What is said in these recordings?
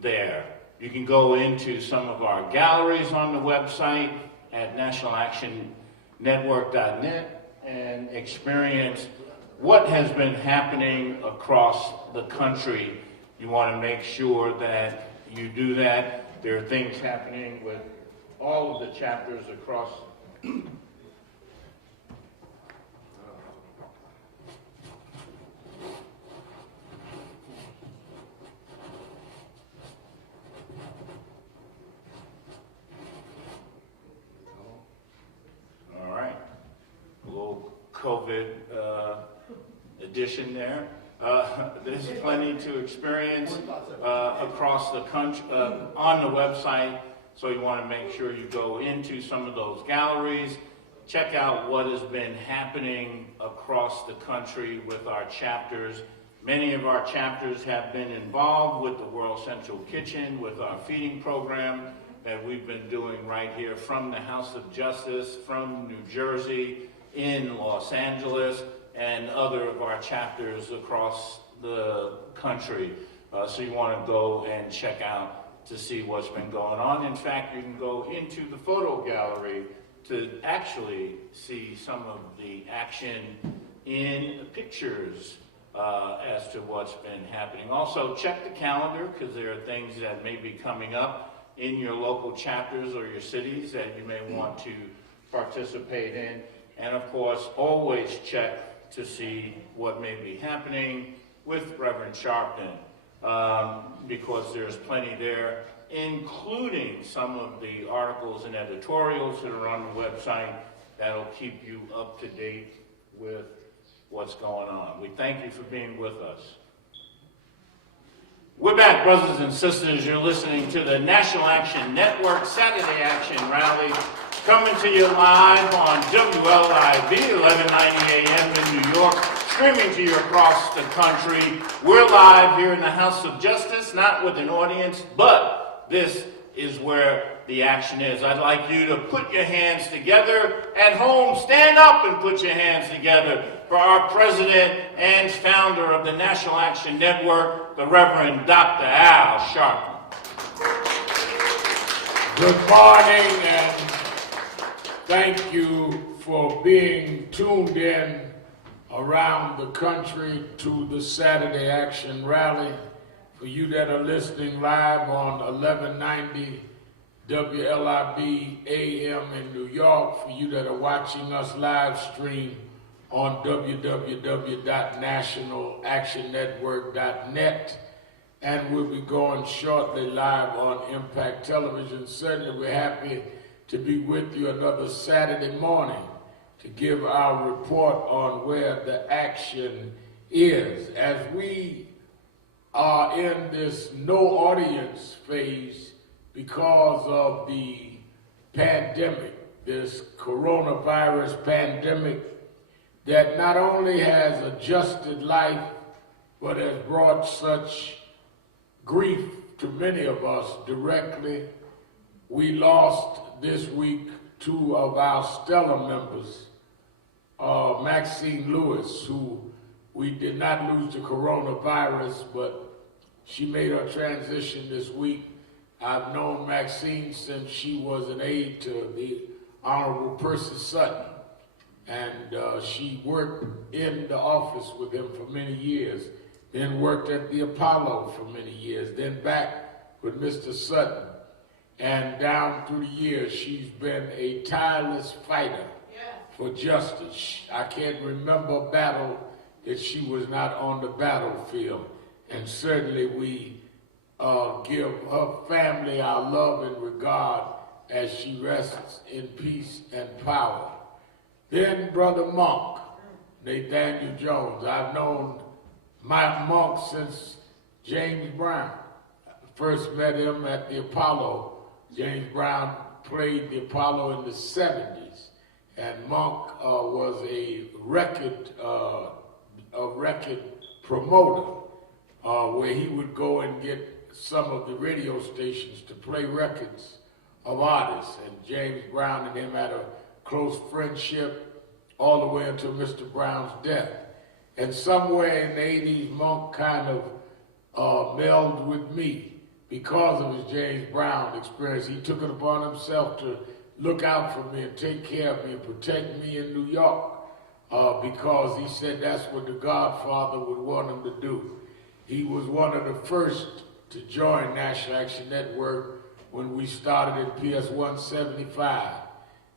there. You can go into some of our galleries on the website at nationalactionnetwork.net and experience what has been happening across the country. You want to make sure that you do that. There are things happening with all of the chapters across COVID edition there. There's plenty to experience across the country on the website, so you want to make sure you go into some of those galleries, check out what has been happening across the country with our chapters. Many of our chapters have been involved with the World Central Kitchen, with our feeding program that we've been doing right here from the House of Justice, from New Jersey, in Los Angeles, and other of our chapters across the country. So you want to go and check out to see what's been going on. In fact, you can go into the photo gallery to actually see some of the action in pictures as to what's been happening. Also, check the calendar, because there are things that may be coming up in your local chapters or your cities that you may want to participate in. And of course, always check to see what may be happening with Reverend Sharpton, because there's plenty there, including some of the articles and editorials that are on the website that'll keep you up to date with what's going on. We thank you for being with us. We're back, brothers and sisters. You're listening to the National Action Network Saturday Action Rally, coming to you live on WLIV, 1190 AM in New York, streaming to you across the country. We're live here in the House of Justice, not with an audience, but this is where the action is. I'd like you to put your hands together at home. Stand up and put your hands together for our president and founder of the National Action Network, the Reverend Dr. Al Sharpton. Good morning, and thank you for being tuned in around the country to the Saturday Action Rally. For you that are listening live on 1190 WLIB AM in New York, for you that are watching us live stream on www.nationalactionnetwork.net, and we'll be going shortly live on Impact Television. Certainly we're happy to be with you another Saturday morning to give our report on where the action is. As we are in this no audience phase because of the pandemic, this coronavirus pandemic that not only has adjusted life, but has brought such grief to many of us directly. We lost this week two of our stellar members, Maxine Lewis, who we did not lose to coronavirus, but she made her transition this week. I've known Maxine since she was an aide to the Honorable Percy Sutton, and she worked in the office with him for many years, then worked at the Apollo for many years, then back with Mr. Sutton. And down through the years, she's been a tireless fighter for justice. I can't remember a battle that she was not on the battlefield. And certainly we give her family our love and regard as she rests in peace and power. Then Brother Monk, Nathaniel Jones. I've known Mike Monk since James Brown. I first met him at the Apollo. James Brown played the Apollo in the 70s, and Monk was a record promoter, where he would go and get some of the radio stations to play records of artists. And James Brown and him had a close friendship all the way until Mr. Brown's death. And somewhere in the 80s, Monk kind of melded with me. because of his James Brown experience, he took it upon himself to look out for me and take care of me and protect me in New York, because he said that's what the Godfather would want him to do. He was one of the first to join National Action Network when we started at PS 175,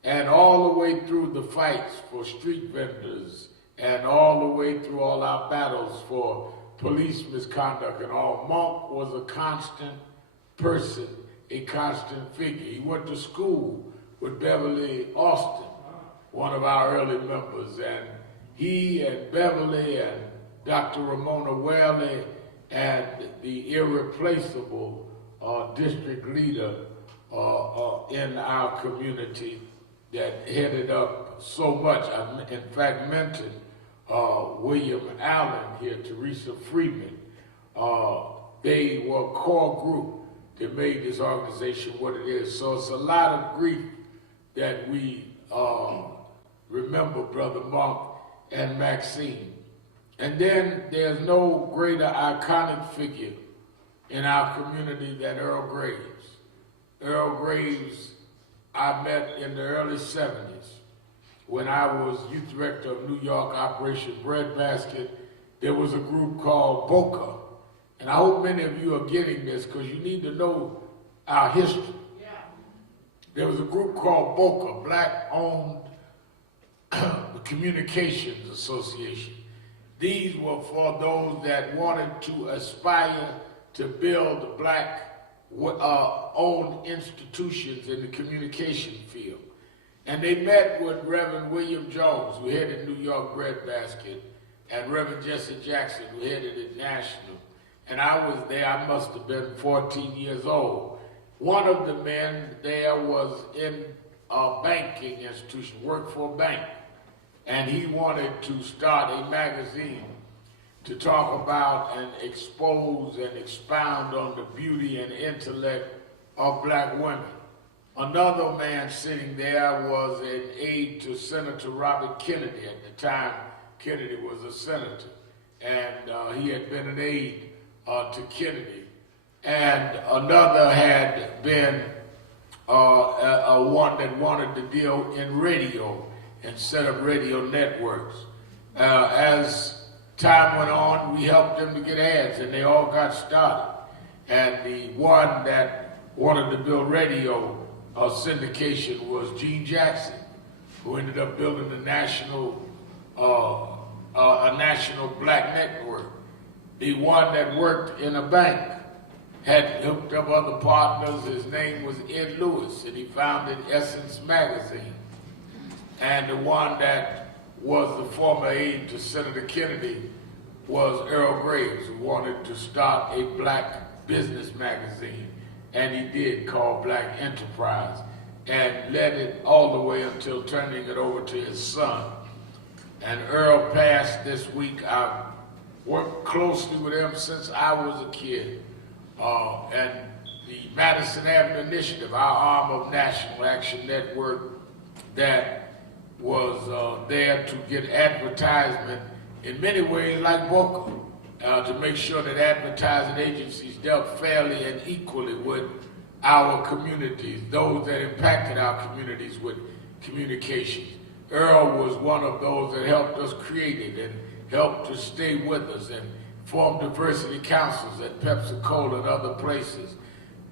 and all the way through the fights for street vendors, and all the way through all our battles for police misconduct and all. Monk was a constant person, a constant figure. He went to school with Beverly Austin, one of our early members, and he and Beverly and Dr. Ramona Whaley and the irreplaceable district leader in our community that headed up so much. I, in fact, mentioned William Allen here, Teresa Freeman. They were a core group that made this organization what it is. So it's a lot of grief that we remember Brother Monk and Maxine. And then there's no greater iconic figure in our community than Earl Graves. Earl Graves, I met in the early 70s when I was youth director of New York Operation Breadbasket. There was a group called BOCA. And I hope many of you are getting this because you need to know our history. Yeah. There was a group called BOCA, Black-Owned Communications Association. These were for those that wanted to aspire to build black-owned institutions in the communication field. And they met with Reverend William Jones, who headed New York Breadbasket, and Reverend Jesse Jackson, who headed it national. And I was there, I must have been 14 years old. One of the men there was in a banking institution, worked for a bank. And he wanted to start a magazine to talk about and expose and expound on the beauty and intellect of black women. Another man sitting there was an aide to Senator Robert Kennedy. At the time, Kennedy was a senator, and he had been an aide to Kennedy. And another had been one that wanted to deal in radio and set up radio networks. As time went on, we helped them to get ads, and they all got started. And the one that wanted to build radio syndication was Gene Jackson, who ended up building a national black network. The one that worked in a bank had hooked up other partners. His name was Ed Lewis, and he founded Essence Magazine. And the one that was the former aide to Senator Kennedy was Earl Graves, who wanted to start a black business magazine, and he did, called Black Enterprise, and led it all the way until turning it over to his son. And Earl passed this week. I've worked closely with him since I was a kid. And the Madison Avenue Initiative, our arm of National Action Network, that was there to get advertisement in many ways like BOCA, to make sure that advertising agencies dealt fairly and equally with our communities, those that impacted our communities with communications. Earl was one of those that helped us create it and helped to stay with us and form diversity councils at PepsiCo and other places.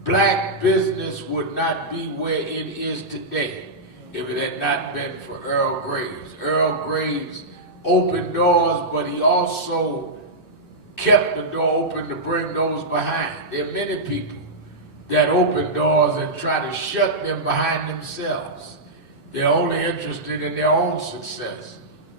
Black business would not be where it is today if it had not been for Earl Graves. Earl Graves opened doors, but he also kept the door open to bring those behind. There are many people that open doors and try to shut them behind themselves. They're only interested in their own success.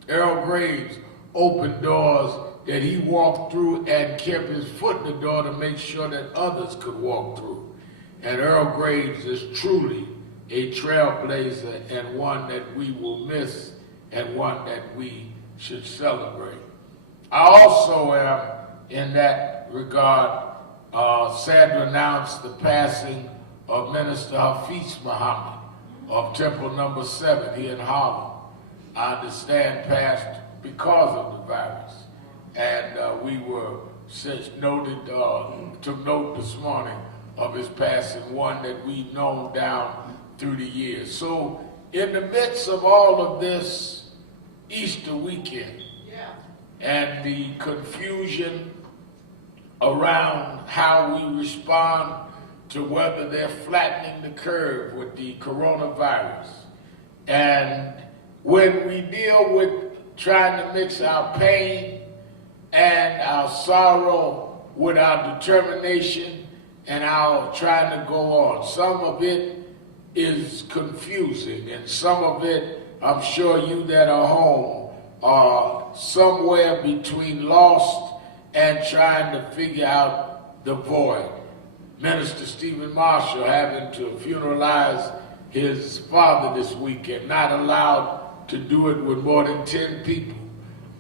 Earl Graves opened doors that he walked through and kept his foot in the door to make sure that others could walk through. And Earl Graves is truly a trailblazer, and one that we will miss, and one that we should celebrate. I also am, in that regard, sad to announce the passing of Minister Hafiz Muhammad of Temple No. 7 here in Harlem. I understand passed because of the virus. And we were took note this morning of his passing, one that we've known down through the years. So in the midst of all of this Easter weekend and the confusion around how we respond to whether they're flattening the curve with the coronavirus, and when we deal with trying to mix our pain and our sorrow with our determination and our trying to go on. Some of it is confusing, and some of it, I'm sure you that are home are somewhere between lost and trying to figure out the void. Minister Stephen Marshall having to funeralize his father this weekend, not allowed to do it with more than 10 people.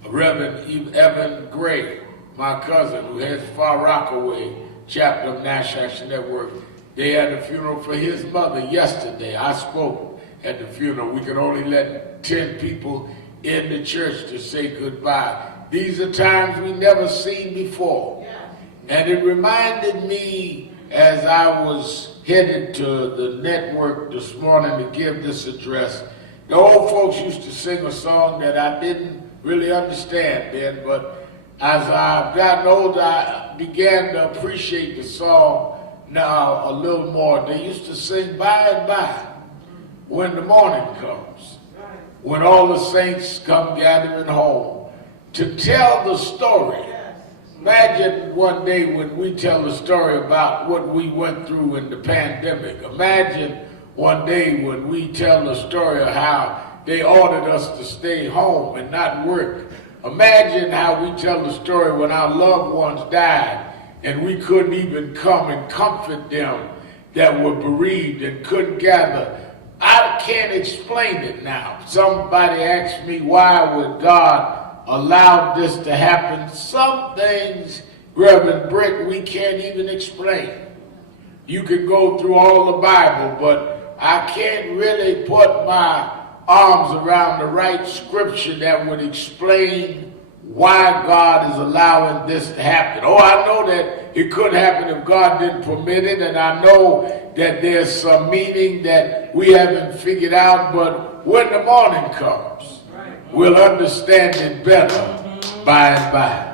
Reverend Evan Gray, my cousin, who heads Far Rockaway chapter of Nash Action Network, they had a funeral for his mother yesterday. I spoke at the funeral. We could only let 10 people in the church to say goodbye. These are times we never seen before. And it reminded me as I was headed to the network this morning to give this address. The old folks used to sing a song that I didn't really understand then, but as I've gotten older, I began to appreciate the song now a little more. They used to sing by and by when the morning comes, when all the saints come gathering home to tell the story. Imagine one day when we tell the story about what we went through in the pandemic. Imagine one day when we tell the story of how they ordered us to stay home and not work. Imagine how we tell the story when our loved ones died and we couldn't even come and comfort them that were bereaved and couldn't gather. I can't explain it now. Somebody asked me, why would God allow this to happen? Some things, Reverend Brick, we can't even explain. You can go through all the Bible, but I can't really put my arms around the right scripture that would explain why God is allowing this to happen. Oh, I know that it could happen if God didn't permit it, and I know that there's some meaning that we haven't figured out, but when the morning comes, we'll understand it better by and by.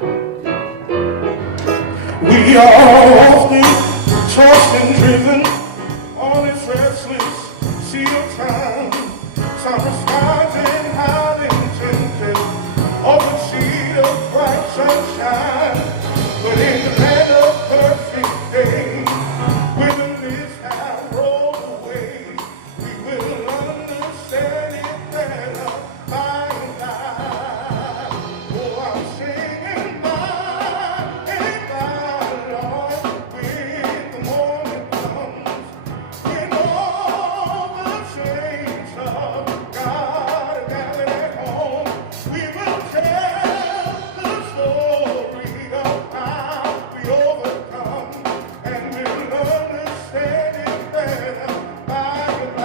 We are often tossed and driven on this restless sea of time. Summer skies and howling tempest of the sea of bright sunshine. But in the land of perfect day, when the mist have rolled away, we will understand it better by and by. Oh, I'm singing by and by, Lord, when the morning comes, when all the saints of God are gathered at home, we will tell the story of how we overcome, and we'll understand it better by and by.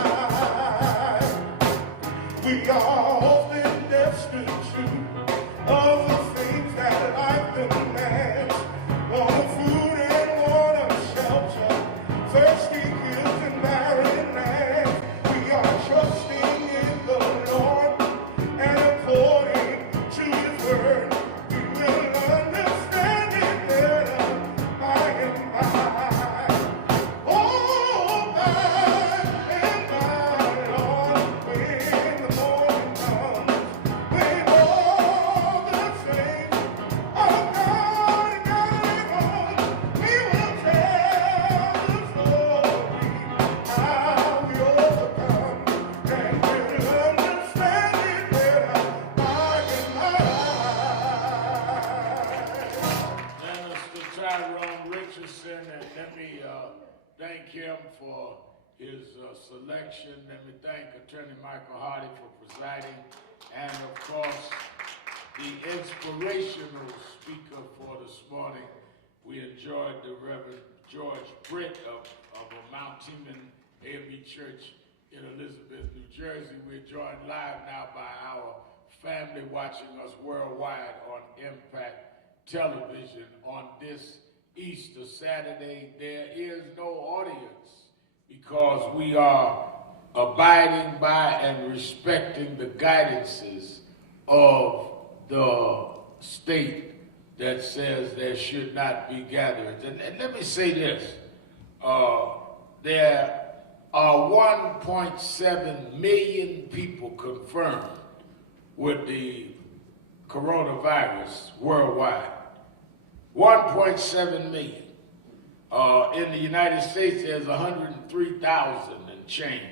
We are often destitute of the things that life demands. Want food and want shelter, thirsty hills and barren lands. We are trusting in the Lord, and according to His word, we will understand it better by and by. Oh, by and by, Lord, when the morning comes, when all the saints of God are gathered home, we will tell the story how we overcome, and we'll understand it better by and by. Minister Tyrone Richardson, and let me thank him for his selection. Let me thank Attorney Michael Hardy for presiding, and of course, the inspirational speaker for this morning. We enjoyed the Reverend George Britt of Mount Teman AME Church in Elizabeth, New Jersey. We're joined live now by our family watching us worldwide on Impact Television on this Easter Saturday. There is no because we are abiding by and respecting the guidances of the state that says there should not be gatherings. And let me say this, there are 1.7 million people confirmed with the coronavirus worldwide. 1.7 million. In the United States, there's 103,000 and change.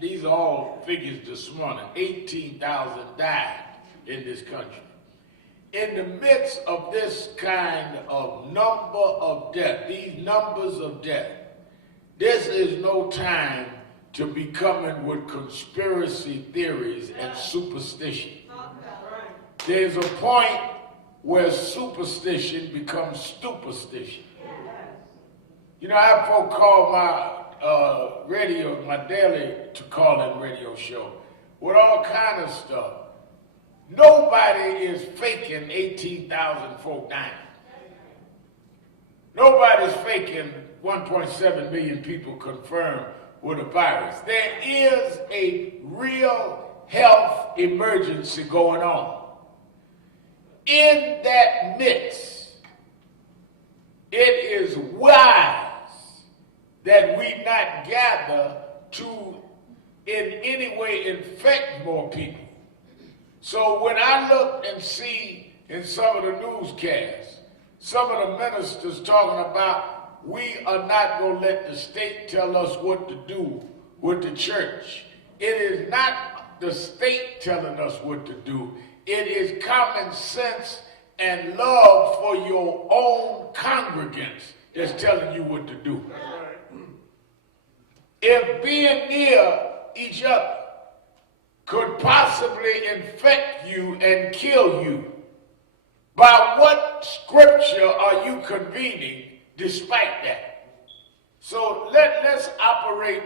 These are all figures this morning. 18,000 died in this country. In the midst of this kind of number of death, these numbers of death, this is no time to be coming with conspiracy theories and superstition. There's a point where superstition becomes superstition. You know, I have folk call my radio, my daily to call-in radio show with all kind of stuff. Nobody is faking 18,000 folk dying. Nobody's faking 1.7 million people confirmed with a virus. There is a real health emergency going on. In that midst, it is wise that we not gather to in any way infect more people. So when I look and see in some of the newscasts, some of the ministers talking about we are not going to let the state tell us what to do with the church. It is not the state telling us what to do. It is common sense and love for your own congregants that's telling you what to do. If being near each other could possibly infect you and kill you, by what scripture are you convening despite that? So let's operate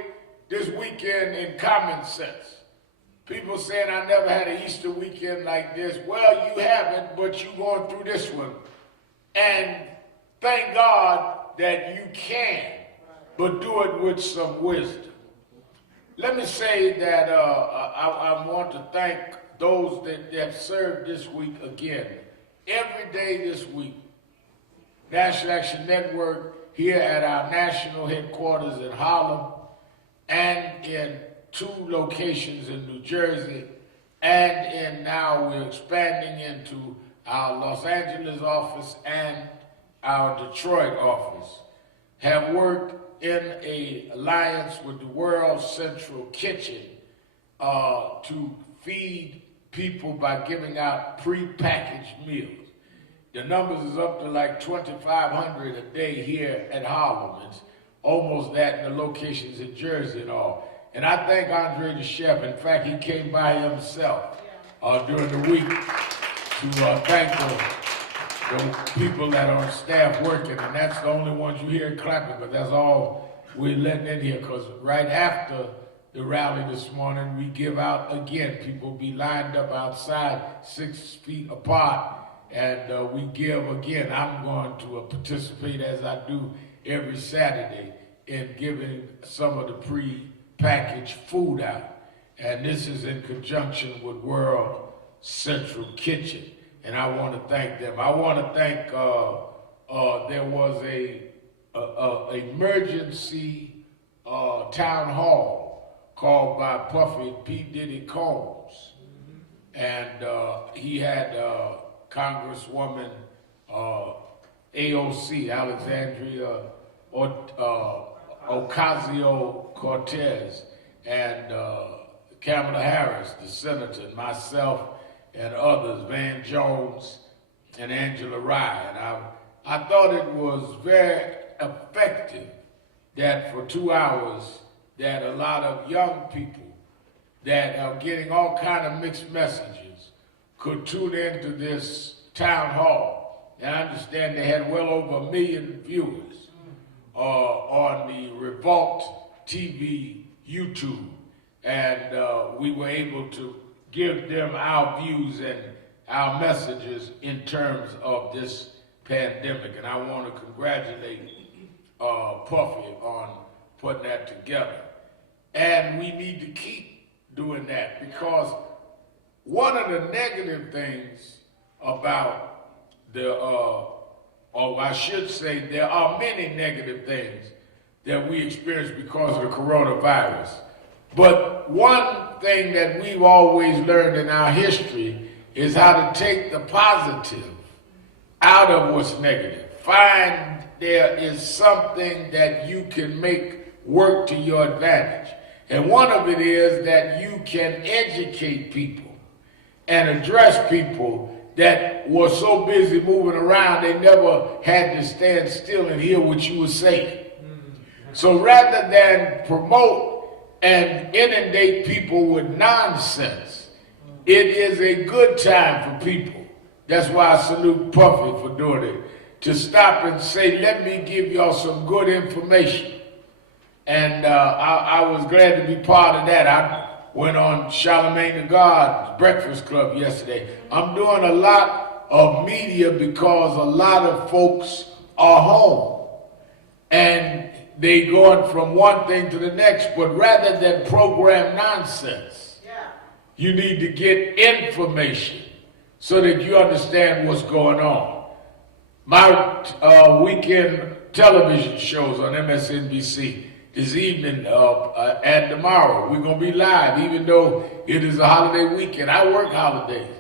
this weekend in common sense. People saying I never had an Easter weekend like this. Well, you haven't, but you're going through this one. And thank God that you can, but do it with some wisdom. Let me say that I want to thank those that have served this week again. Every day this week, National Action Network here at our national headquarters in Harlem and in 2 locations in New Jersey, and now we're expanding into our Los Angeles office and our Detroit office, have worked in an alliance with the World Central Kitchen to feed people by giving out prepackaged meals. The numbers is up to like 2,500 a day here at Harlem. It's almost that in the locations in Jersey and all. And I thank Andre the chef. In fact, he came by himself during the week to thank the people that are on staff working. And that's the only ones you hear clapping, but that's all we're letting in here. Because right after the rally this morning, we give out again. People be lined up outside 6 feet apart, and we give again. I'm going to participate, as I do every Saturday, in giving some of the pre-packaged food out. And this is in conjunction with World Central Kitchen. And I want to thank them. I want to thank, there was a emergency town hall called by Puffy P. Diddy Combs. And he had Congresswoman AOC, Alexandria Ocasio-Cortez, and Kamala Harris, the senator, and myself and others, Van Jones and Angela Rye. And I thought it was very effective that for 2 hours that a lot of young people that are getting all kind of mixed messages could tune into this town hall. And I understand they had well over 1 million viewers on the Revolt TV YouTube. And we were able to give them our views and our messages in terms of this pandemic. And I want to congratulate Puffy on putting that together. And we need to keep doing that, because one of the negative things about or I should say, there are many negative things that we experience because of the coronavirus. But one thing that we've always learned in our history is how to take the positive out of what's negative. Find there is something that you can make work to your advantage. And one of it is that you can educate people and address people that were so busy moving around they never had to stand still and hear what you were saying. So rather than promote and inundate people with nonsense, it is a good time for people. That's why I salute Puffy for doing it, to stop and say, let me give y'all some good information. And I was glad to be part of that. I went on Charlemagne the God's Breakfast Club yesterday. I'm doing a lot of media because a lot of folks are home. And they going from one thing to the next, but rather than program nonsense, you need to get information so that you understand what's going on. My weekend television shows on MSNBC this evening and tomorrow. We're going to be live, even though it is a holiday weekend. I work holidays.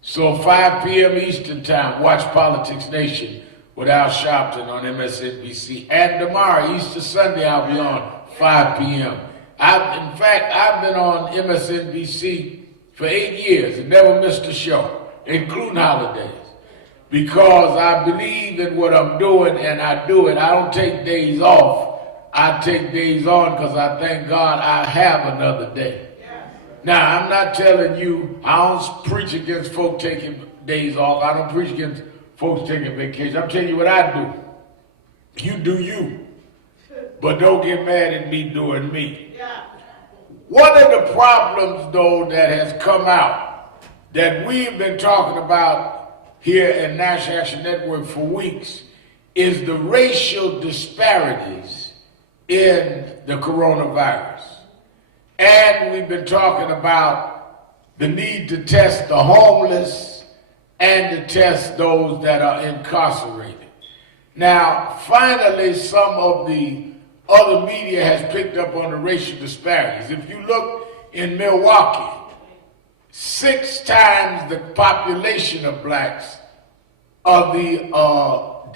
So 5 p.m. Eastern Time, watch Politics Nation with Al Sharpton on MSNBC. And tomorrow, Easter Sunday, I'll be on 5 p.m. In fact, I've been on MSNBC for 8 years and never missed a show, including holidays, because I believe in what I'm doing and I do it. I don't take days off. I take days on because I thank God I have another day. Now, I'm not telling you, I don't preach against folk taking days off. I don't preach against folks taking vacation. I'm telling you what I do. You do you. But don't get mad at me doing me. One of the problems, though, that has come out that we've been talking about here in National Action Network for weeks is the racial disparities in the coronavirus. And we've been talking about the need to test the homeless and to test those that are incarcerated. Now, finally, some of the other media has picked up on the racial disparities. If you look in Milwaukee, 6 times the population of blacks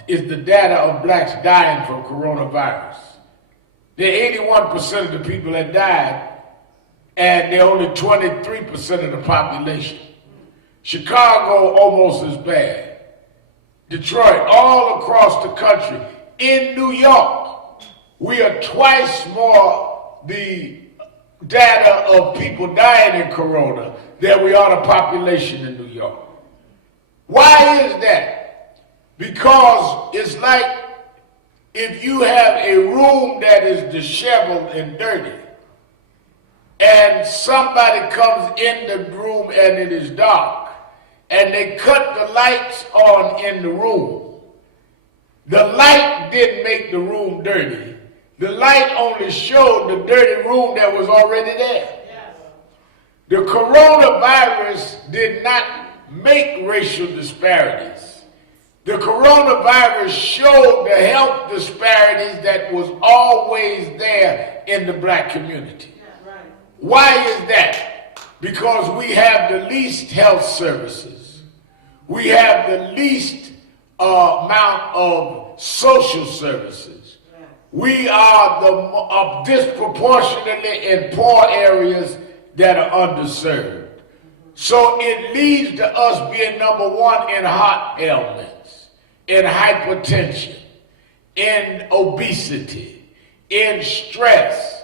is the data of blacks dying from coronavirus. They're 81% of the people that died, and they're only 23% of the population. Chicago, almost as bad. Detroit, all across the country. In New York, we are twice more the data of people dying in corona than we are the population in New York. Why is that? Because it's like if you have a room that is disheveled and dirty, and somebody comes in the room and it is dark, and they cut the lights on in the room, the light didn't make the room dirty. The light only showed the dirty room that was already there. Yes. The coronavirus did not make racial disparities. The coronavirus showed the health disparities that was always there in the black community. Yeah, right. Why is that? Because we have the least health services. We have the least amount of social services. We are disproportionately in poor areas that are underserved. So it leads to us being number 1 in heart ailments, in hypertension, in obesity, in stress,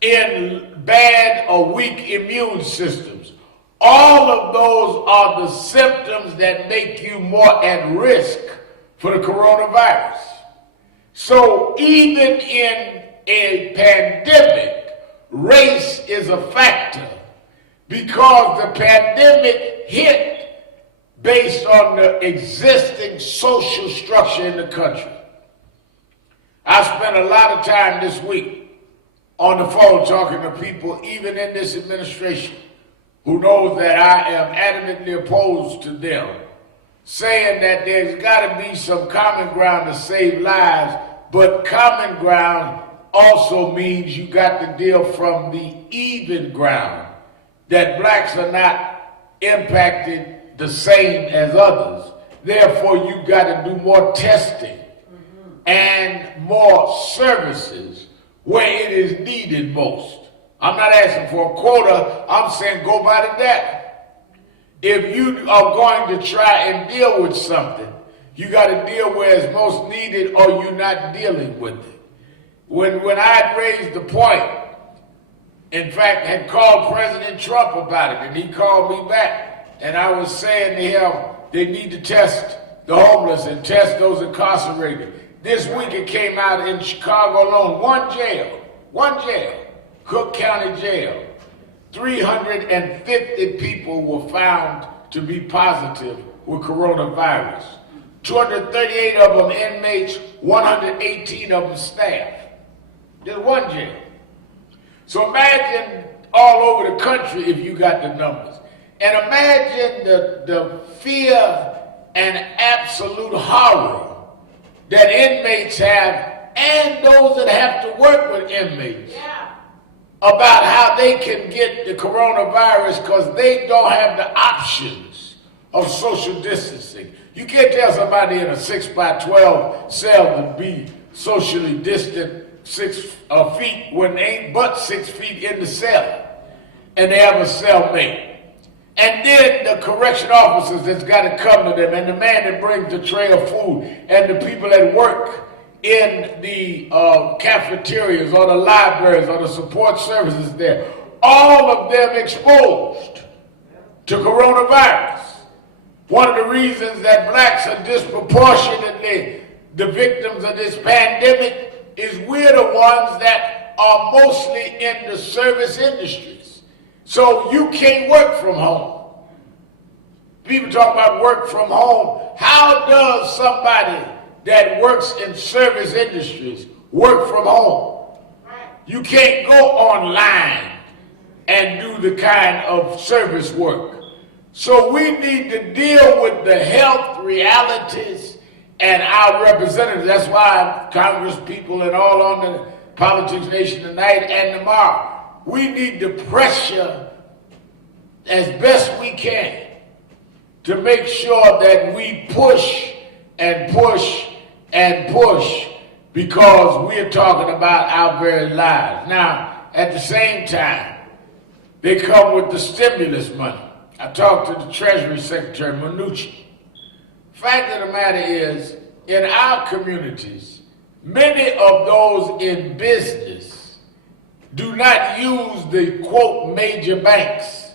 in bad or weak immune systems. All of those are the symptoms that make you more at risk for the coronavirus. So even in a pandemic, race is a factor because the pandemic hit based on the existing social structure in the country. I spent a lot of time this week on the phone talking to people, even in this administration, who knows that I am adamantly opposed to them, saying that there's got to be some common ground to save lives, but common ground also means you got to deal from the even ground, that blacks are not impacted the same as others. Therefore, you got to do more testing and more services where it is needed most. I'm not asking for a quota, I'm saying go by the data. If you are going to try and deal with something, you got to deal where it's most needed or you're not dealing with it. When I had raised the point, in fact, had called President Trump about it, and he called me back, and I was saying to him, they need to test the homeless and test those incarcerated. This week it came out in Chicago alone, one jail, Cook County Jail. 350 people were found to be positive with coronavirus. 238 of them inmates, 118 of them staff. Just one jail. So imagine all over the country if you got the numbers. And imagine the fear and absolute horror that inmates have, and those that have to work with inmates, about how they can get the coronavirus because they don't have the options of social distancing. You can't tell somebody in a 6x12 cell to be socially distant 6 feet when they ain't but 6 feet in the cell, and they have a cellmate. And then the correction officers that's got to come to them, and the man that brings the tray of food, and the people that work in the cafeterias or the libraries or the support services there, all of them exposed to coronavirus. One of the reasons that blacks are disproportionately the victims of this pandemic is we're the ones that are mostly in the service industries. So you can't work from home. People talk about work from home. How does somebody that works in service industries work from home? You can't go online and do the kind of service work. So we need to deal with the health realities and our representatives. That's why Congress people and all on the Politics Nation tonight and tomorrow, we need to pressure as best we can to make sure that we push and push and push, because we're talking about our very lives. Now, at the same time, they come with the stimulus money. I talked to the Treasury Secretary, Mnuchin. Fact of the matter is, in our communities, many of those in business do not use the, quote, major banks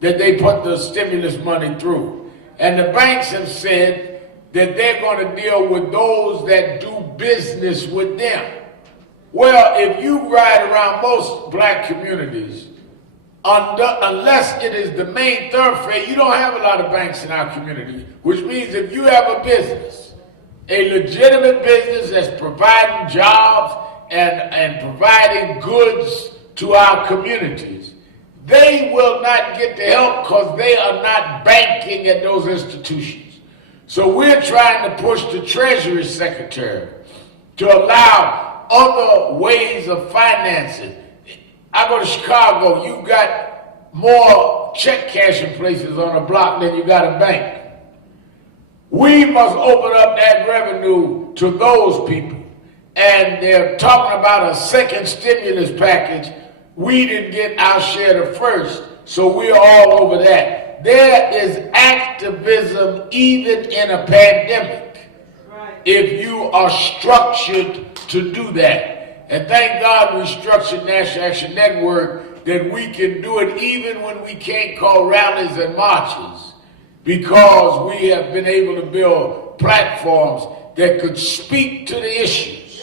that they put the stimulus money through. And the banks have said that they're going to deal with those that do business with them. Well, if you ride around most black communities, unless it is the main thoroughfare, you don't have a lot of banks in our community, which means if you have a business, a legitimate business that's providing jobs and providing goods to our communities, they will not get the help because they are not banking at those institutions. So we're trying to push the Treasury Secretary to allow other ways of financing. I go to Chicago, you've got more check cashing places on a block than you got a bank. We must open up that revenue to those people. And they're talking about a second stimulus package. We didn't get our share the first, so we're all over that. There is activism even in a pandemic, if you are structured to do that. And thank God we structured National Action Network that we can do it even when we can't call rallies and marches, because we have been able to build platforms that could speak to the issues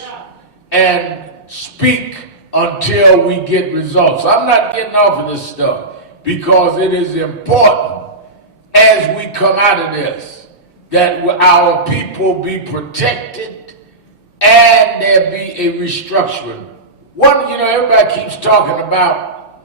and speak until we get results. I'm not getting off of this stuff because it is important as we come out of this that our people be protected and there be a restructuring. One, everybody keeps talking about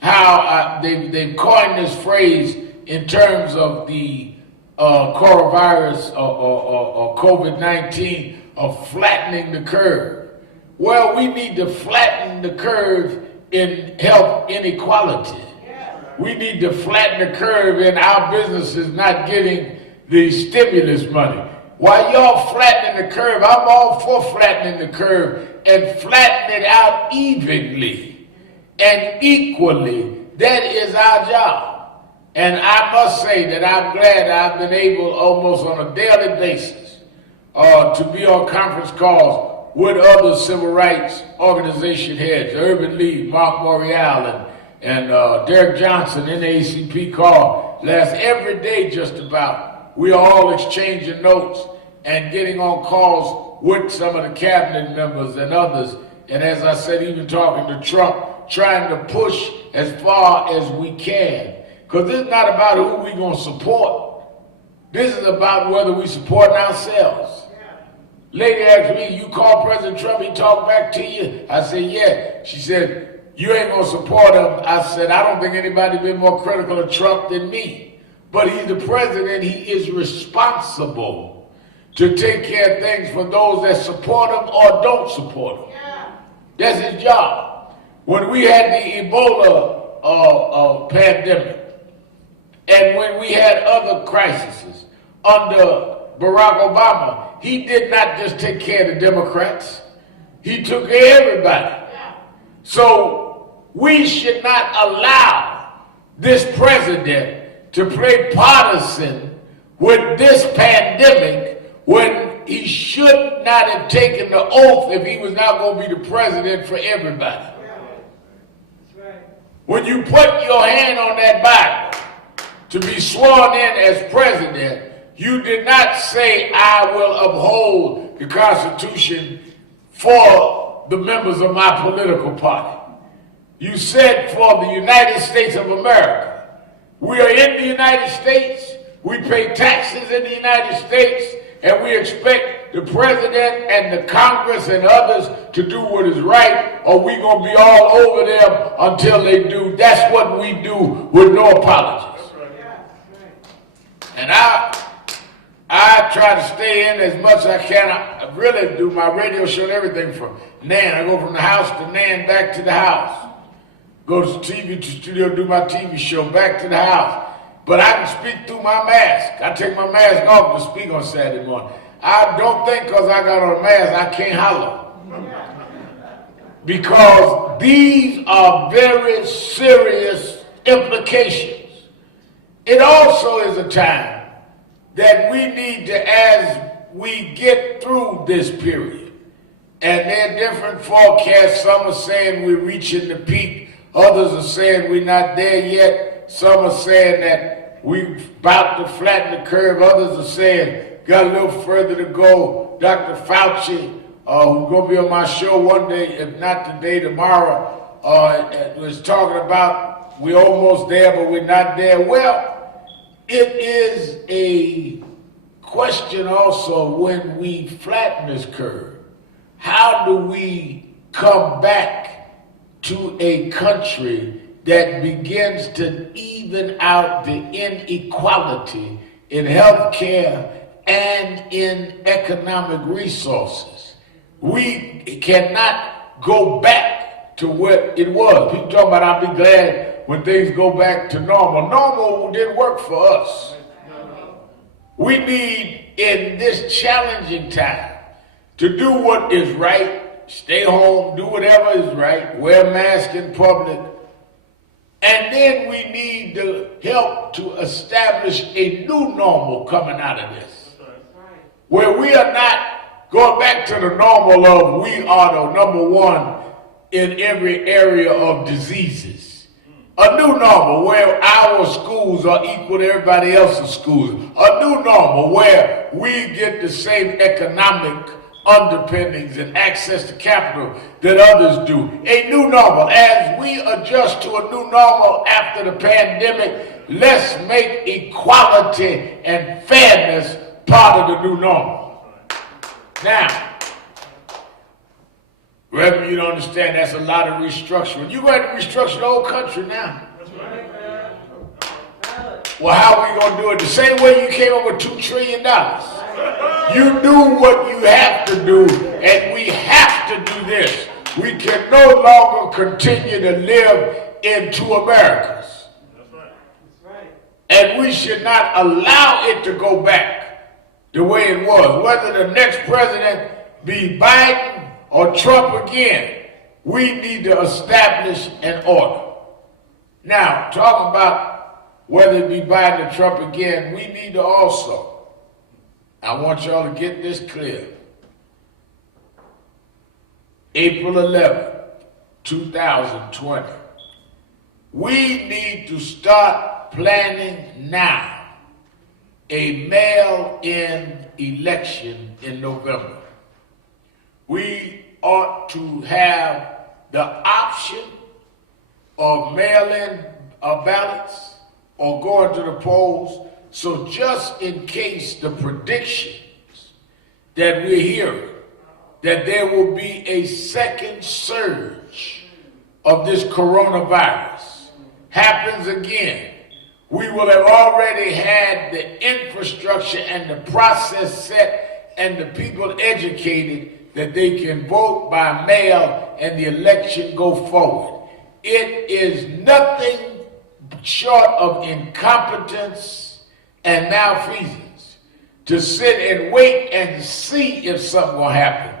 how they've coined this phrase in terms of the coronavirus or COVID-19 of flattening the curve. Well, we need to flatten the curve in health inequality. We need to flatten the curve in our businesses not getting the stimulus money. While y'all flattening the curve, I'm all for flattening the curve and flatten it out evenly and equally. That is our job. And I must say that I'm glad I've been able almost on a daily basis to be on conference calls with other civil rights organization heads, Urban League, Mark Morial, and Derek Johnson, NAACP call last every day just about. We are all exchanging notes and getting on calls with some of the cabinet members and others. And as I said, even talking to Trump, trying to push as far as we can. Because this is not about who we're going to support. This is about whether we support ourselves. Lady asked me, you call President Trump, he talked back to you? I said, yeah. She said, you ain't going to support him. I said, I don't think anybody been more critical of Trump than me. But he's the president, he is responsible to take care of things for those that support him or don't support him. That's his job. When we had the Ebola pandemic, and when we had other crises under Barack Obama, he did not just take care of the Democrats, he took care of everybody. So we should not allow this president to play partisan with this pandemic when he should not have taken the oath if he was not going to be the president for everybody. When you put your hand on that Bible to be sworn in as president, you did not say, I will uphold the Constitution for the members of my political party. You said for the United States of America. We are in the United States, we pay taxes in the United States, and we expect the president and the Congress and others to do what is right, or we're going to be all over them until they do. That's what we do with no apologies. And I try to stay in as much as I can. I really do my radio show and everything from Nan. I go from the house to Nan, back to the house. Go to the TV studio, do my TV show, back to the house. But I can speak through my mask. I take my mask off to speak on Saturday morning. I don't think because I got on a mask, I can't holler. Because these are very serious implications. It also is a time that we need to, as we get through this period, and there are different forecasts. Some are saying we're reaching the peak. Others are saying we're not there yet. Some are saying that we're about to flatten the curve. Others are saying got a little further to go. Dr. Fauci, who's going to be on my show one day, if not today, tomorrow, was talking about we're almost there, but we're not there. Well, it is a question also when we flatten this curve. How do we come back to a country that begins to even out the inequality in health care and in economic resources? We cannot go back to what it was. People talk about, I'll be glad when things go back to normal. Normal didn't work for us. We need, in this challenging time, to do what is right. Stay home, do whatever is right, wear a mask in public. And then we need the help to establish a new normal coming out of this. Where we are not going back to the normal of we are the number one in every area of diseases. A new normal where our schools are equal to everybody else's schools. A new normal where we get the same economic underpinnings and access to capital that others do. A new normal. As we adjust to a new normal after the pandemic, let's make equality and fairness part of the new normal. Now, Reverend, you don't understand, that's a lot of restructuring. You're going to restructure the whole country now. Well, how are we going to do it? The same way you came up with $2 trillion. You do what you have to do, and we have to do this. We can no longer continue to live in two Americas. And we should not allow it to go back the way it was. Whether the next president be Biden or Trump again, we need to establish an order. Now, talking about whether it be Biden or Trump again, we need to also, I want y'all to get this clear. April 11, 2020. We need to start planning now a mail-in election in November. We ought to have the option of mail-in ballots or going to the polls. So just in case the predictions that we're hearing, that there will be a second surge of this coronavirus happens again, we will have already had the infrastructure and the process set and the people educated that they can vote by mail and the election go forward. It is nothing short of incompetence and malfeasance to sit and wait and see if something will happen.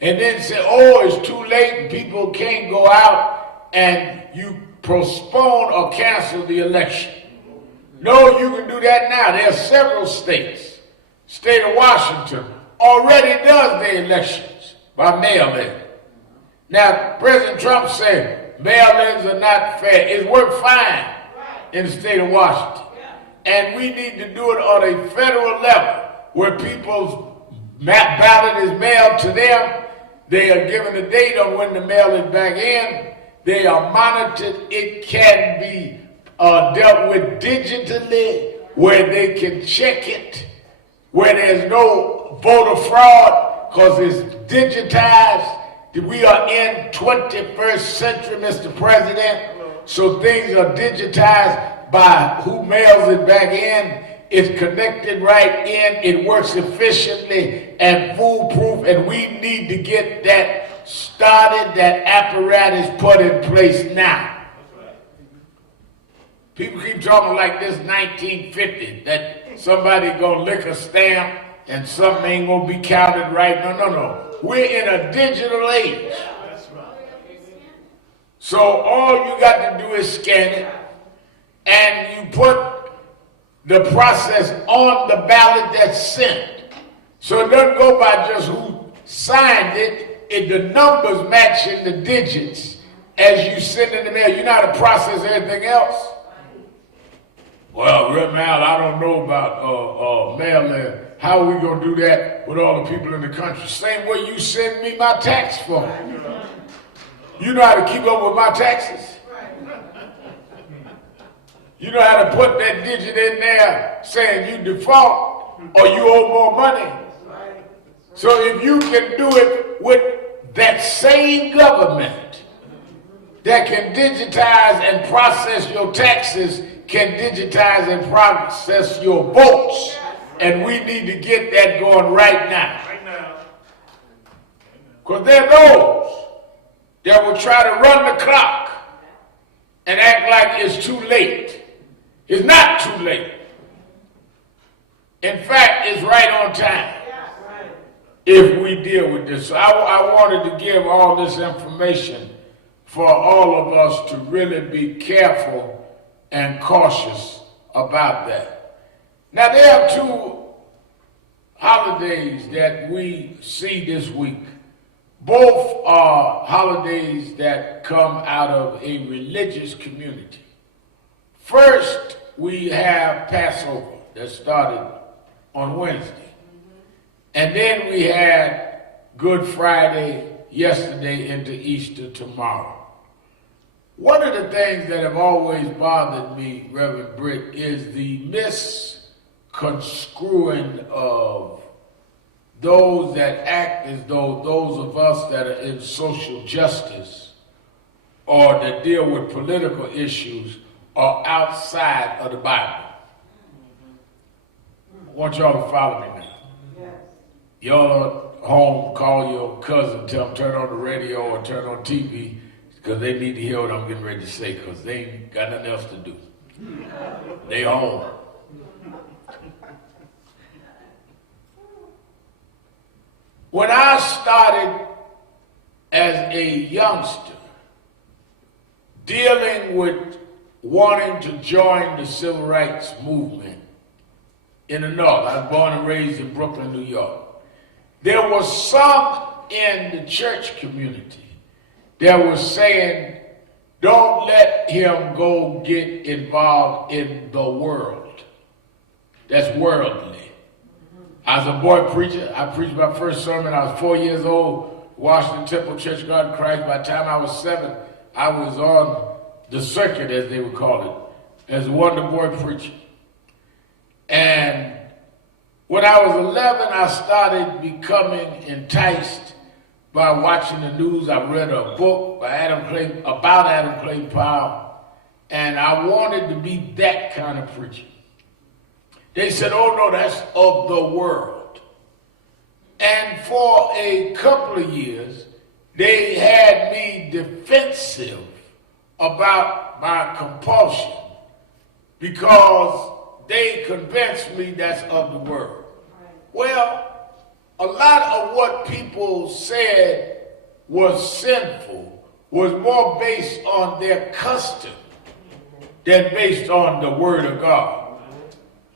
And then say, oh, it's too late and people can't go out, and you postpone or cancel the election. No, you can do that now. There are several states. State of Washington already does their elections by mail-in. Now, President Trump said mail-ins are not fair. It's worked fine in the state of Washington. And we need to do it on a federal level where people's ballot is mailed to them. They are given a date on when the mail is back in. They are monitored. It can be dealt with digitally where they can check it, where there's no voter fraud because it's digitized. We are in 21st century, Mr. President. So things are digitized by who mails it back in. It's connected right in. It works efficiently and foolproof. And we need to get that started, that apparatus put in place now. People keep talking like this 1950, that somebody gonna lick a stamp and something ain't gonna be counted right. No. We're in a digital age. So all you got to do is scan it, and you put the process on the ballot that's sent. So it doesn't go by just who signed it. The numbers matching the digits as you send in the mail. You know how to process everything else? Well, Reverend Al, I don't know about mail-in. How are we going to do that with all the people in the country? Same way you send me my tax form. You know how to keep up with my taxes? You know how to put that digit in there saying you default or you owe more money. So if you can do it with that same government that can digitize and process your taxes, can digitize and process your votes, and we need to get that going right now. Because there are those that will try to run the clock and act like it's too late. It's not too late. In fact, it's right on time if we deal with this. So I wanted to give all this information for all of us to really be careful and cautious about that. Now, there are two holidays that we see this week. Both are holidays that come out of a religious community. First, we have Passover that started on Wednesday. And then we had Good Friday yesterday into Easter tomorrow. One of the things that have always bothered me, Reverend Britt, is the misconstruing of those that act as though those of us that are in social justice or that deal with political issues are outside of the Bible. I want y'all to follow me now. Yes. Y'all are home, call your cousin, tell them turn on the radio or turn on TV because they need to hear what I'm getting ready to say because they ain't got nothing else to do. They home. When I started as a youngster dealing with wanting to join the civil rights movement in the North, I was born and raised in Brooklyn, New York. There was some in the church community that was saying, don't let him go get involved in the world. That's worldly. I was a boy preacher. I preached my first sermon. I was 4 years old, Washington Temple Church of God in Christ. By the time I was 7, I was on the circuit, as they would call it, as a wonder boy preacher. And when I was 11, I started becoming enticed by watching the news. I read a book by about Adam Clay Powell, and I wanted to be that kind of preacher. They said, oh no, that's of the world. And for a couple of years, they had me defensive about my compulsion because they convinced me that's of the world. Well, a lot of what people said was sinful was more based on their custom than based on the word of God.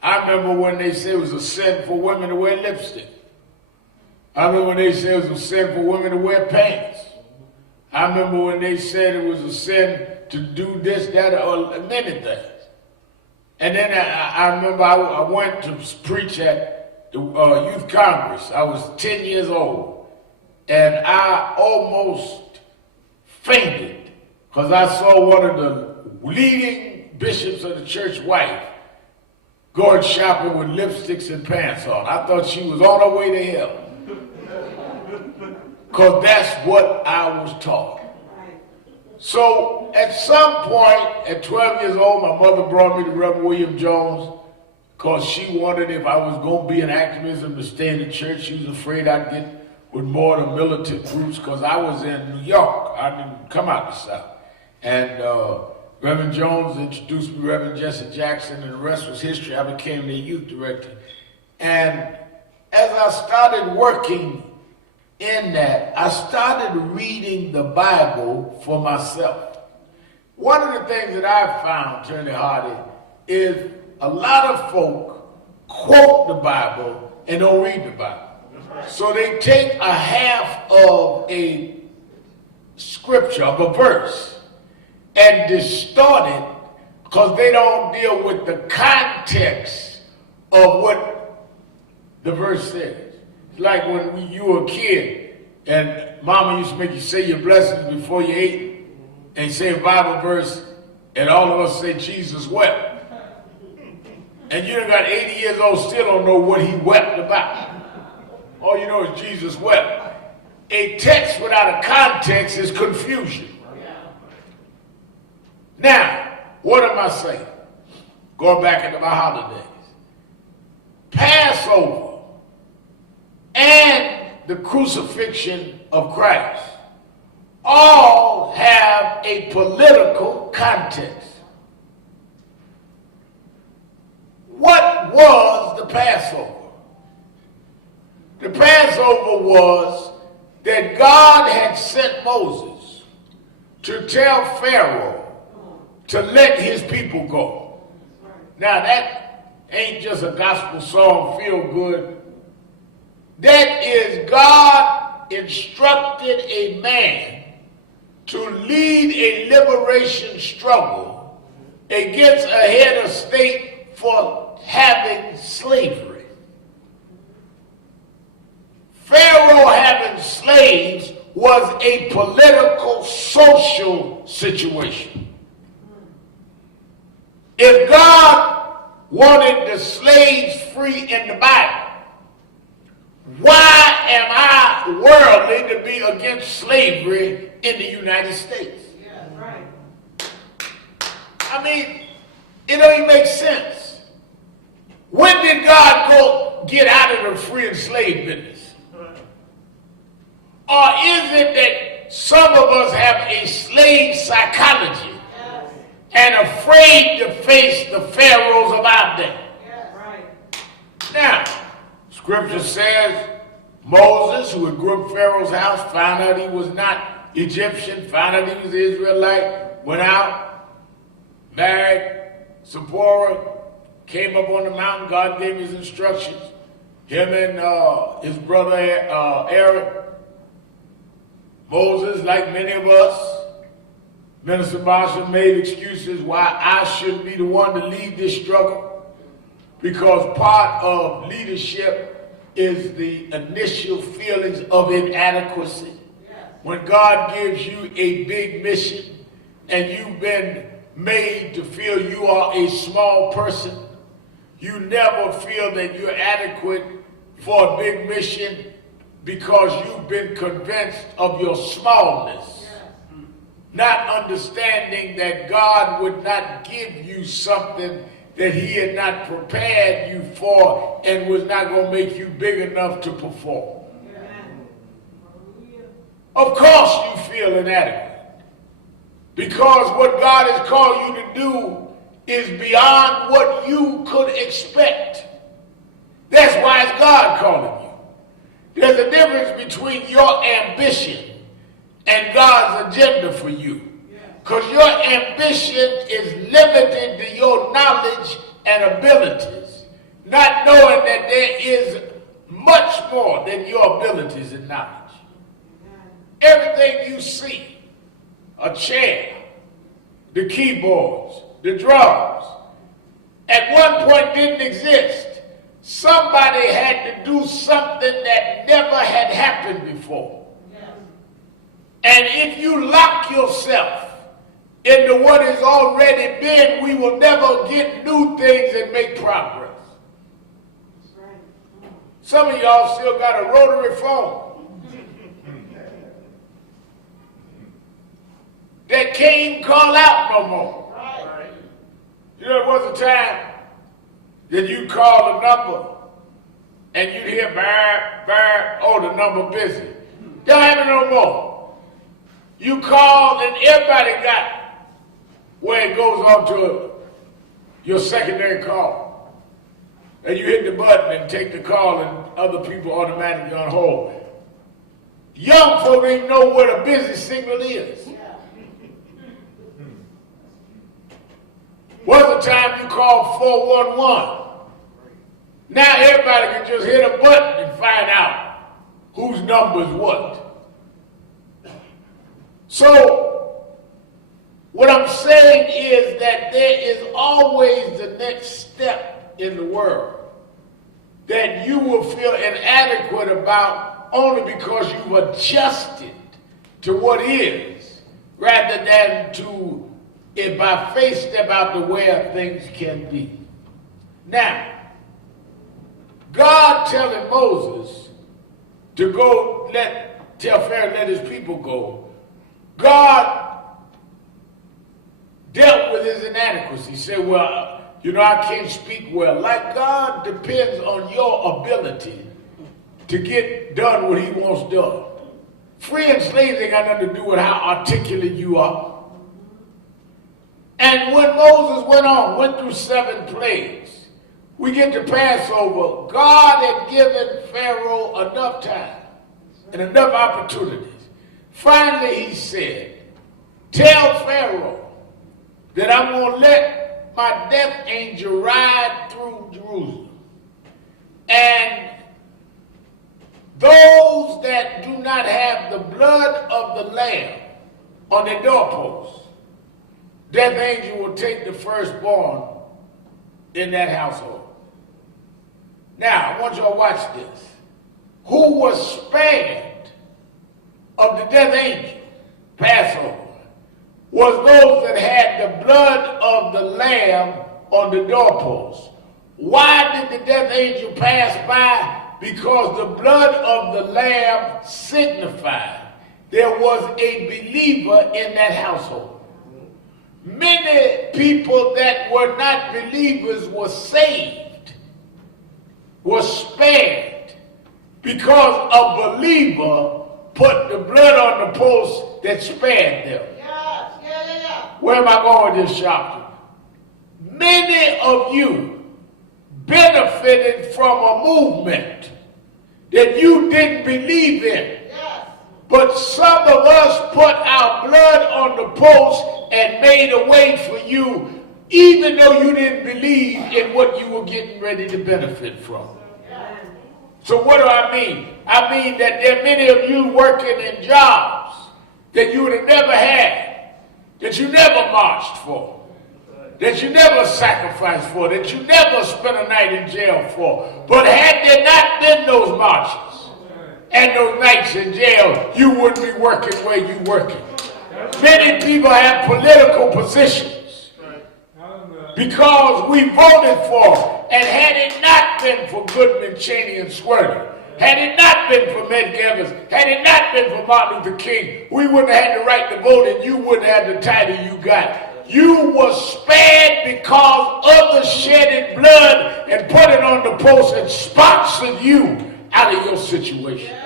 I remember when they said it was a sin for women to wear lipstick. I remember when they said it was a sin for women to wear pants. I remember when they said it was a sin to do this, that, or many things. And then I remember I went to preach at the Youth Congress. I was 10 years old. And I almost fainted because I saw one of the leading bishops of the church wife going shopping with lipsticks and pants on. I thought she was on her way to hell. Because that's what I was taught. So at some point, at 12 years old, my mother brought me to Reverend William Jones because she wanted, if I was going to be in activism, to stay in the church. She was afraid I'd get with more of the militant groups because I was in New York. I didn't come out the South. And Reverend Jones introduced me to Reverend Jesse Jackson, and the rest was history. I became their youth director. And as I started working in that, I started reading the Bible for myself. One of the things that I've found, Tony Hardy, is a lot of folk quote the Bible and don't read the Bible. So they take a half of a scripture, of a verse, and distort it because they don't deal with the context of what the verse says. It's like when you were a kid and mama used to make you say your blessings before you ate and say a Bible verse and all of us say Jesus wept. And you done got 80 years old, still don't know what he wept about. All you know is Jesus wept. A text without a context is confusion. Now, what am I saying? Going back into my holidays. Passover and the crucifixion of Christ all have a political context. What was the Passover? The Passover was that God had sent Moses to tell Pharaoh to let his people go. Now that ain't just a gospel song, feel good. That is God instructed a man to lead a liberation struggle against a head of state for having slavery. Pharaoh having slaves was a political, social situation. If God wanted the slaves free in the Bible, why am I worldly to be against slavery in the United States? Yeah, right. I mean, it don't even make sense. When did God go get out of the free and slave business? Or is it that some of us have a slave psychology and afraid to face the pharaohs of our day? Right. Now, Scripture says Moses, who had grew up Pharaoh's house, found out he was not Egyptian, found out he was Israelite, went out, married Zipporah, came up on the mountain. God gave his instructions. Him and his brother Aaron. Moses, like many of us, Minister Marshall made excuses why I shouldn't be the one to lead this struggle, because part of leadership is the initial feelings of inadequacy. When God gives you a big mission and you've been made to feel you are a small person, you never feel that you're adequate for a big mission because you've been convinced of your smallness. Not understanding that God would not give you something that he had not prepared you for and was not going to make you big enough to perform. Of course you feel inadequate, because what God has called you to do is beyond what you could expect. That's why it's God calling you. There's a difference between your ambition and God's agenda for you. Because your ambition is limited to your knowledge and abilities, not knowing that there is much more than your abilities and knowledge. Everything you see, a chair, the keyboards, the drums, at one point didn't exist. Somebody had to do something that never had happened before. And if you lock yourself into what has already been, we will never get new things and make progress. Some of y'all still got a rotary phone that can't even call out no more. You know, there was a time that you call a number and you'd hear bar, bar, oh, the number busy. Don't have it no more. You call and everybody got where it goes on to your secondary call. And you hit the button and take the call and other people automatically on hold. Young folk don't even know what a busy signal is. Was a time you called 411. Now everybody can just hit a button and find out whose number is what. So, what I'm saying is that there is always the next step in the world that you will feel inadequate about only because you've adjusted to what is, rather than to, if by faith, step out the way things can be. Now, God telling Moses to go tell Pharaoh let his people go, God dealt with his inadequacy. He said, well, you know, I can't speak well. Like God depends on your ability to get done what he wants done. Free and slaves ain't got nothing to do with how articulate you are. And when Moses went through 7 plagues, we get to Passover, God had given Pharaoh enough time and enough opportunities. Finally, he said, tell Pharaoh that I'm going to let my death angel ride through Jerusalem. And those that do not have the blood of the Lamb on their doorposts, death angel will take the firstborn in that household. Now, I want you to watch this. Who was spared of the death angel, Passover, was those that had the blood of the Lamb on the doorpost. Why did the death angel pass by? Because the blood of the Lamb signified there was a believer in that household. Many people that were not believers were saved, were spared, because a believer put the blood on the post that spared them. Where am I going with this, Shopton? Many of you benefited from a movement that you didn't believe in. But some of us put our blood on the post and made a way for you, even though you didn't believe in what you were getting ready to benefit from. So what do I mean? I mean that there are many of you working in jobs that you would have never had, that you never marched for, that you never sacrificed for, that you never spent a night in jail for. But had there not been those marches and those nights in jail, you wouldn't be working where you're working. Many people have political positions because we voted for them. And had it not been for Goodman, Cheney, and Swerty, had it not been for Medgar Evers, had it not been for Martin Luther King, we wouldn't have had the right to vote and you wouldn't have the title you got. You were spared because others shedded blood and put it on the post and sponsored you out of your situation.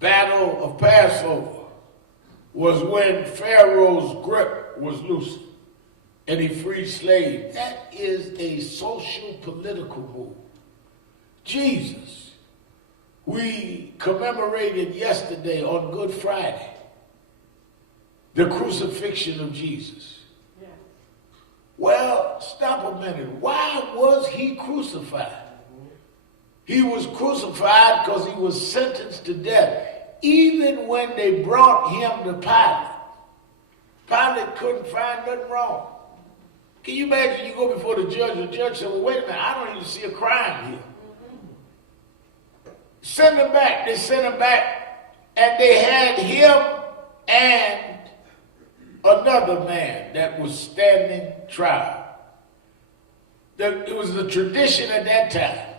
The Battle of Passover was when Pharaoh's grip was loosened and he freed slaves. That is a social political move. Jesus, we commemorated yesterday on Good Friday the crucifixion of Jesus. Well, stop a minute. Why was he crucified? He was crucified because he was sentenced to death. Even when they brought him to Pilate, Pilate couldn't find nothing wrong. Can you imagine you go before the judge said, well, wait a minute, I don't even see a crime here. Send him back. They sent him back, and they had him and another man that was standing trial. It was the tradition at that time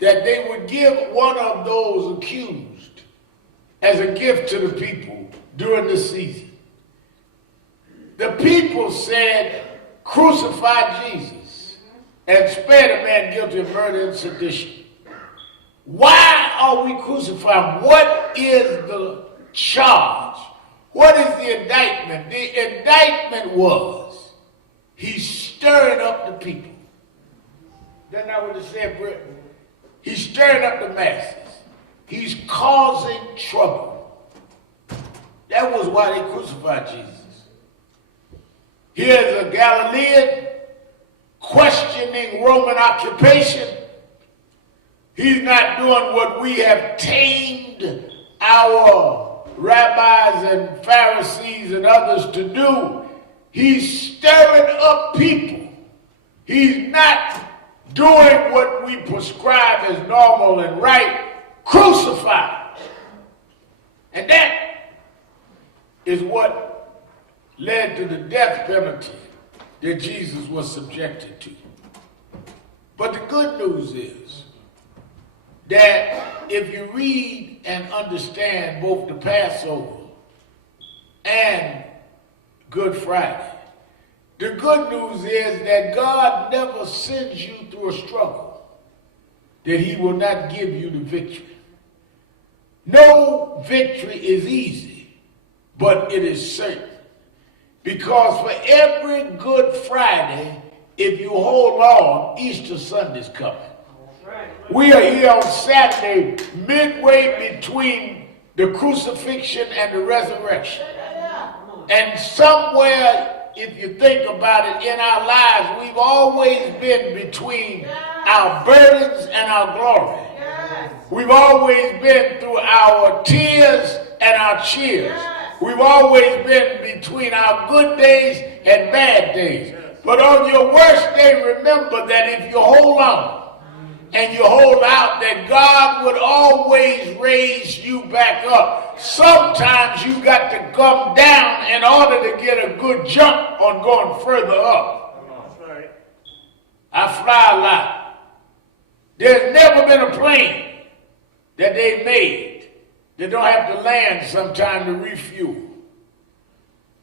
that they would give one of those accused as a gift to the people during the season. The people said, crucify Jesus and spare the man guilty of murder and sedition. Why are we crucifying? What is the charge? What is the indictment? The indictment was he's stirring up the people. That's not what it said, Britain. He's stirring up the masses. He's causing trouble. That was why they crucified Jesus. Here's a Galilean questioning Roman occupation. He's not doing what we have tamed our rabbis and Pharisees and others to do. He's stirring up people. He's not doing what we prescribe as normal and right. Crucified. And that is what led to the death penalty that Jesus was subjected to. But the good news is that if you read and understand both the Passover and Good Friday, the good news is that God never sends you through a struggle that he will not give you the victory. No victory is easy, but it is certain. Because for every Good Friday, if you hold on, Easter Sunday's coming. We are here on Saturday, midway between the crucifixion and the resurrection. And somewhere, if you think about it, in our lives, we've always been between our burdens and our glory. We've always been through our tears and our cheers. We've always been between our good days and bad days. But on your worst day, remember that if you hold on and you hold out, that God would always raise you back up. Sometimes you got to come down in order to get a good jump on going further up. I fly a lot. There's never been a plane that they made that don't have to land sometime to refuel.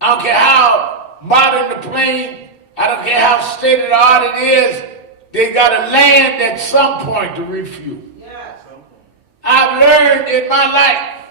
I don't care how modern the plane, I don't care how state of the art it is, they got to land at some point to refuel. Yes. I've learned in my life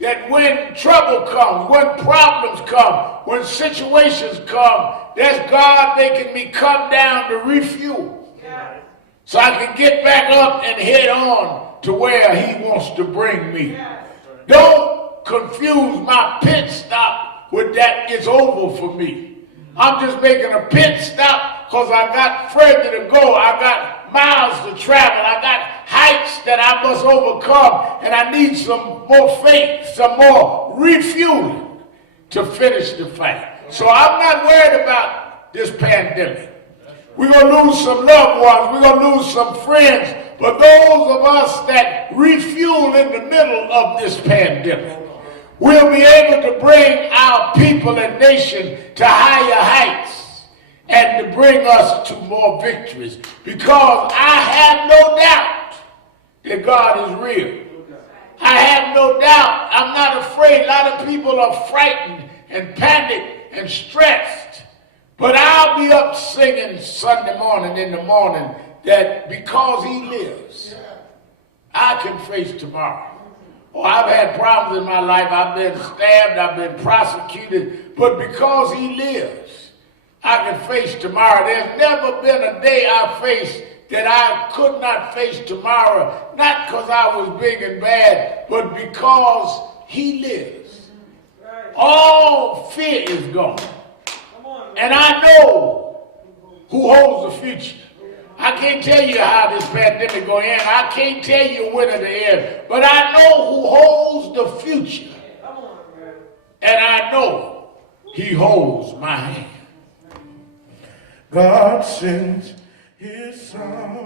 that when trouble comes, when problems come, when situations come, that's God making me come down to refuel. Yes. So I can get back up and head on to where he wants to bring me. Yes. Don't confuse my pit stop with that it's over for me. I'm just making a pit stop because I got further to go. I got miles to travel. I got heights that I must overcome. And I need some more faith, some more refueling to finish the fight. So I'm not worried about this pandemic. We're going to lose some loved ones. We're going to lose some friends. But those of us that refuel in the middle of this pandemic, we'll be able to bring our people and nation to higher heights and to bring us to more victories. Because I have no doubt that God is real. I have no doubt. I'm not afraid. A lot of people are frightened and panicked and stressed. But I'll be up singing Sunday morning in the morning that because he lives, I can face tomorrow. Oh, I've had problems in my life. I've been stabbed. I've been prosecuted. But because he lives, I can face tomorrow. There's never been a day I faced that I could not face tomorrow. Not because I was big and bad, but because he lives. All fear is gone. And I know who holds the future. I can't tell you how this pandemic going to end. I can't tell you when it'll end. But I know who holds the future. And I know he holds my hand. God sends his son.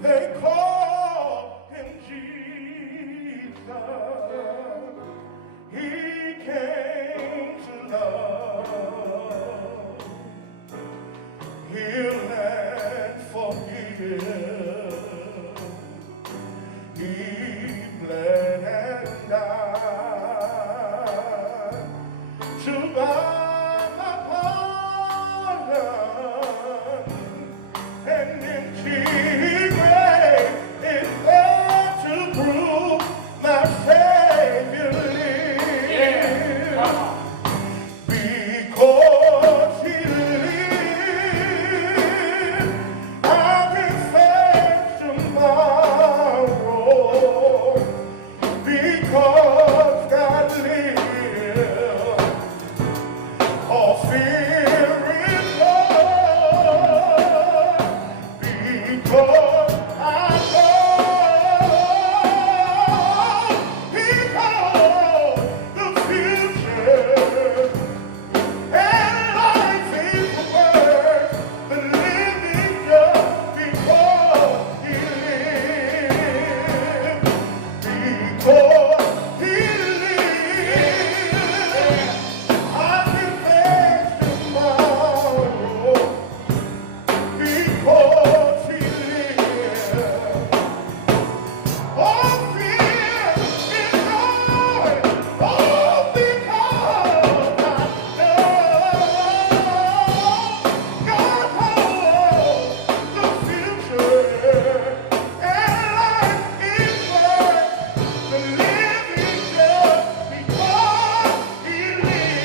They call him Jesus. He came to love, heal and forgive. He bled and died to buy my pardon. An empty grave is there to prove my Savior lives. Yeah. Because he lives, I can face tomorrow. Because God lives, all fear is gone. Because I know he knows the future. And life is worth the living just because he lives. Because he lives, I can face tomorrow. Because he lives, all fear is gone. Oh, because God holds the future, and life is worth the living just because he lives.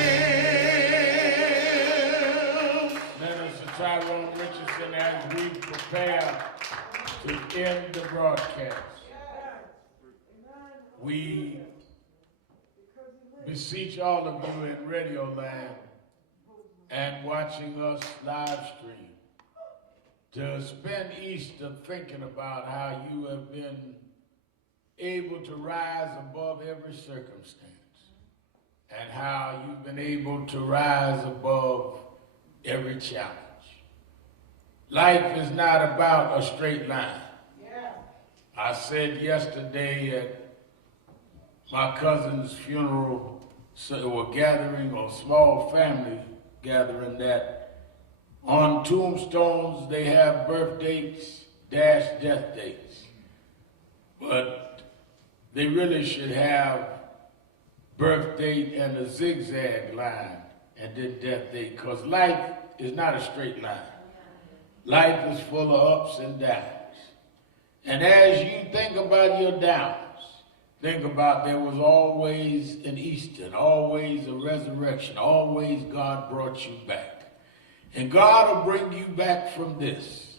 Minister Tyrone Richardson, as we prepare to end the broadcast, we beseech all of you in Radio Land and watching us live stream to spend Easter thinking about how you have been able to rise above every circumstance and how you've been able to rise above every challenge. Life is not about a straight line. I said yesterday at my cousin's funeral, so a gathering or small family gathering, that On tombstones, they have birth dates dash death dates. But they really should have birth date and a zigzag line and then death date, because life is not a straight line. Life is full of ups and downs. And as you think about your downs, think about there was always an Easter, always a resurrection, always God brought you back. And God will bring you back from this.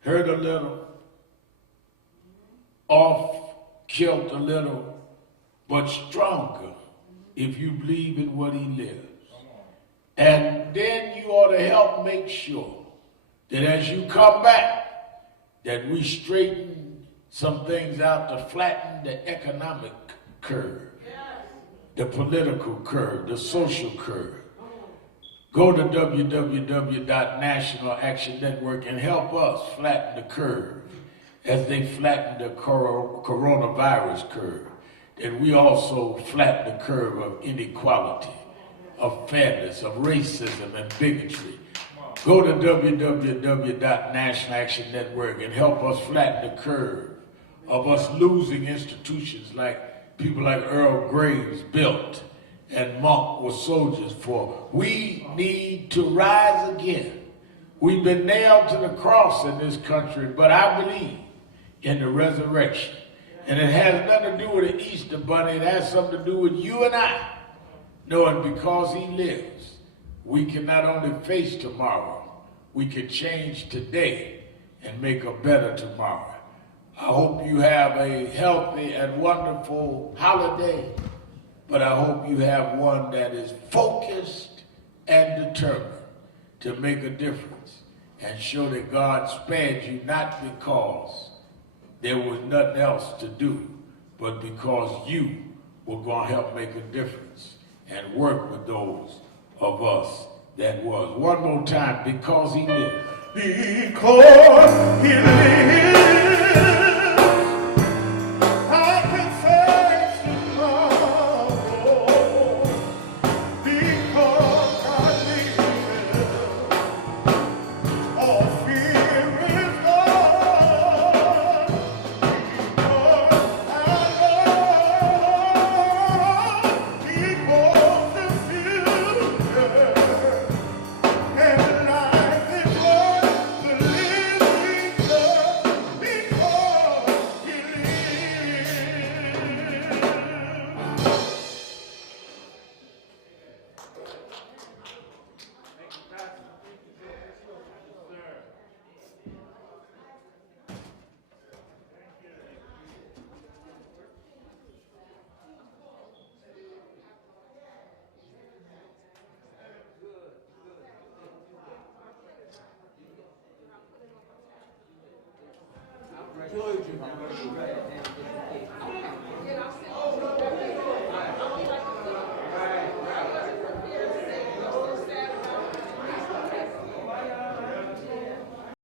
Hurt a little, off kilter a little, but stronger if you believe in what he lives. And then you ought to help make sure that as you come back, that we straighten some things out to flatten the economic curve, the political curve, the social curve. Go to www.National Action Network and help us flatten the curve as they flatten the coronavirus curve. And we also flatten the curve of inequality, of fairness, of racism and bigotry. Go to www.National Action Network and help us flatten the curve of us losing institutions like people like Earl Graves built and Monk were soldiers for. We need to rise again. We've been nailed to the cross in this country, but I believe in the resurrection. And it has nothing to do with the Easter bunny. It has something to do with you and I, knowing because he lives, we can not only face tomorrow, we can change today and make a better tomorrow. I hope you have a healthy and wonderful holiday, but I hope you have one that is focused and determined to make a difference and show that God spared you not because there was nothing else to do, but because you were going to help make a difference and work with those of us that was. One more time, because he lives. Because he lives, I can face tomorrow. Because God lives, all fear is gone. Because I know he holds the future. And life is worth the living just because he lives. Closure.